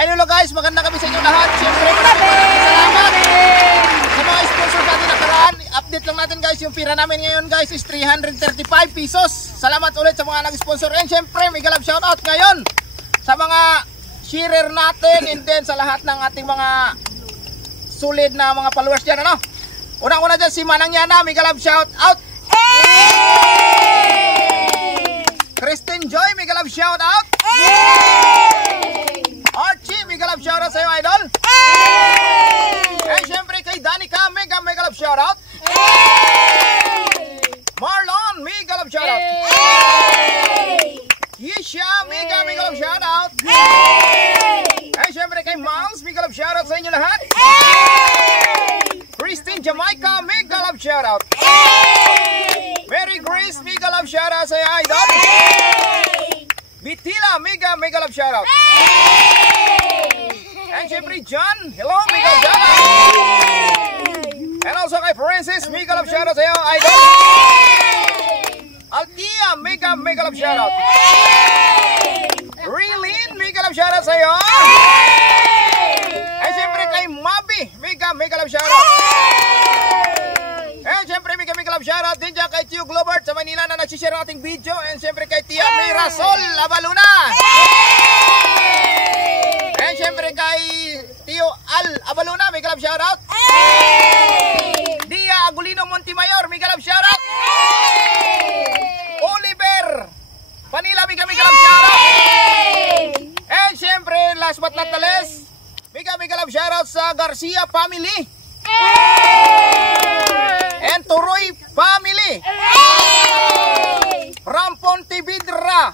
Hello guys, maganda kami sa inyo lahat. Siyempre, maraming salamat sa mga sponsors natin nakaraan. Update lang natin guys, yung pira namin ngayon guys is 335 pesos. Salamat ulit sa mga nag-sponsor. And siyempre, may galab shoutout ngayon sa mga sharer natin and then sa lahat ng ating mga solid na mga followers dyan, ano? Unang-una dyan si Manang Yana, may galab shoutout. Kristen Joy, may galab shoutout. Archie, may galab shoutout sa'yo, idol. And syempre kay Danica, may galab shoutout. Marlon, may galab shoutout. Yesha, may galab shoutout. And syempre kay Moms, may galab shoutout sa inyo lahat. Christine Jamaica, may galab shoutout. Mary Grace, may galab shoutout sa'yo, idol. Bitila, may galab shoutout. And syempre John, hello, may galab shoutout. And also kay Francis, may galab shoutout sa'yo, idol. Altia, may galab shoutout. Rilin, may galab shoutout sa'yo. And syempre kay Mabi, may galab shoutout. And syempre may galab shoutout din dyan kay Tio Globert sa Manila na nagsishare ng ating video. And syempre kay Tia Mirasol Abaluna. And syempre kay Tio Al Abaluna, may galab shoutout. Dia Agulino Montimayor, may galab shoutout. Oliver Panila, may galab shoutout. And syempre last but not the least, may galab shoutout sa Garcia family and Turoy family from Pontevedra.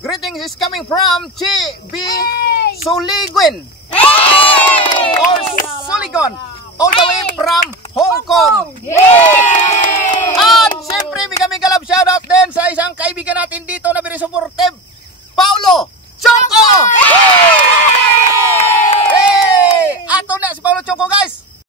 Greetings is coming from Chi B. Suliguen or Suligon, all the way from Hong Kong.